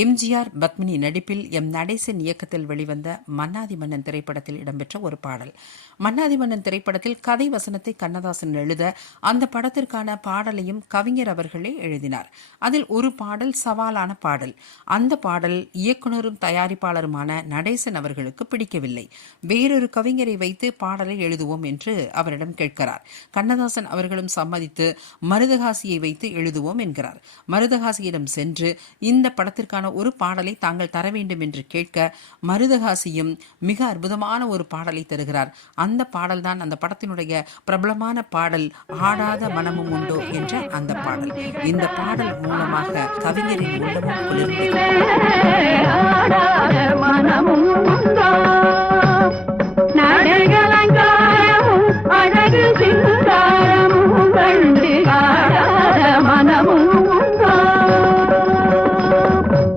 எம்ஜிஆர் பத்மினி நடிப்பில் எம் நடேசன் இயக்கத்தில் வெளிவந்த மன்னாதி மன்னன் திரைப்படத்தில் இடம்பெற்ற ஒரு பாடல். மன்னாதி மன்னன் திரைப்படத்தில் கதை வசனத்தை கண்ணதாசன் எழுத அந்த படத்திற்கான பாடலையும் கவிஞர் அவர்களே எழுதினார். அதில் ஒரு பாடல் சவாலான பாடல். அந்த பாடல் இயக்குனரும் தயாரிப்பாளருமான நடேசன் அவர்களுக்கு பிடிக்கவில்லை. வேறொரு கவிஞரை வைத்து பாடலை எழுதுவோம் என்று அவரிடம் கேட்கிறார். கண்ணதாசன் அவர்களும் சம்மதித்து மருதகாசியை வைத்து எழுதுவோம் என்கிறார். மருதகாசியிடம் சென்று இந்த படத்திற்கான ஒரு பாடலை தாங்கள் தர வேண்டும் என்று கேட்க மருதகாசியும் மிக அற்புதமான ஒரு பாடலை தருகிறார். அந்த பாடல்தான் அந்த படத்தினுடைய பிரபலமான பாடல் ஆடாத மனமும் உண்டோ என்ற அந்த பாடல். இந்த பாடல் மூலமாக கவிஞரின் உள்ளமும் குளிர்ந்தது.